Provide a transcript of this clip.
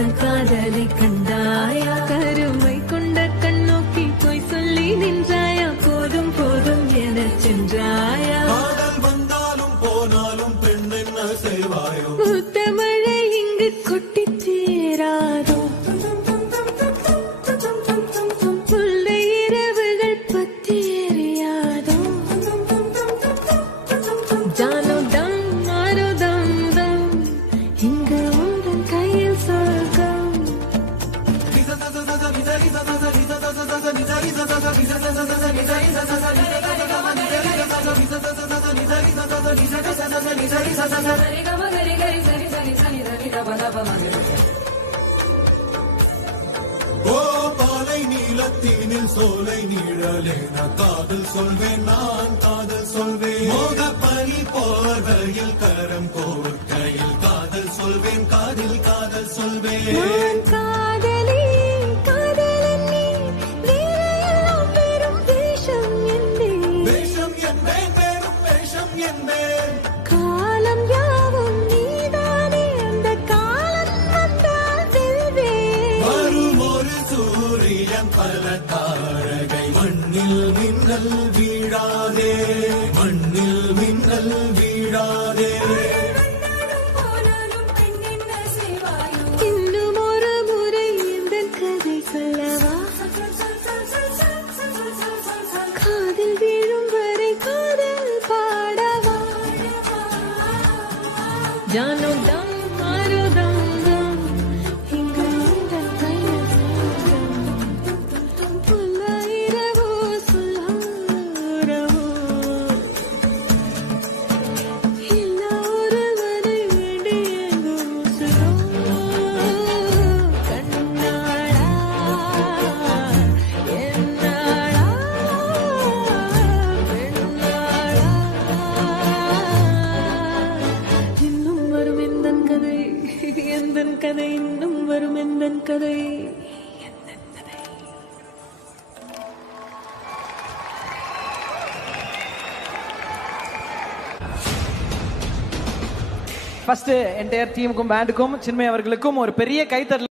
இல்லாமல் காதலை கண்டாயா கருமை கொண்ட கண்ணோக்கி போய் சொல்லி நின்றாயா போதும் போதும் என சென்றாயா வந்தாலும் போனாலும் பெண் என்ன செய்வாயோ முத்தமழை இங்கு கொட்டி தீராதோ சொல்லை இரவுகள் பத்தி எறியாதோ ஜானோ தம் மாரோ தம் தம் இங்கு உந்தன் கையில் சொர்க்கம் பாலை நீலத்தீனில் சோலை நீழலேன காதல் சொல்வேன் நான் காதல் சொல்வேன் மோகப்பனி போர்வையில் கரம் கோர்க்கையில் காதல் சொல்வேன் காதில் காதல் சொல்வேன் காதலி காதலன் நீ வேறையெல்லாம் பெரும் வேஷம் என்பேன் வேஷம் என்பேன் பெரும் வேஷம் என்பேன் காலம் யாவும் நீதானே அந்த காலம் வந்தால் வெல்வேன் வரும் ஒரு சூரியன் பல தாரகை மண்ணில் மின்னல் வீழாதே மண்ணில் மின்னல் வீழாதே இன்னும் ஒரு முறை இந்த கதை சொல்லவா காதில் வீழும் வரை காதல் பாடவா ஜானோ தம் மாரோ தம் தம் இங்கு உந்தன் கையில் சொர்க்கம் சொல்ல இரவோ சொல்லாரவோ இல்ல ஒருவரை வேண்டி எங்கும் கண்ணாடா என்னாடா பெண்ணாடா இன்னும் வரும் எந்தன் கதை எந்தன் கதை இன்னும் வரும் எந்தன் கதை ஃபர்ஸ்ட் என்டையர் டீமுக்கும் பேண்டுக்கும் சின்மய் அவர்களுக்கும் ஒரு பெரிய கைத்தட்டல்.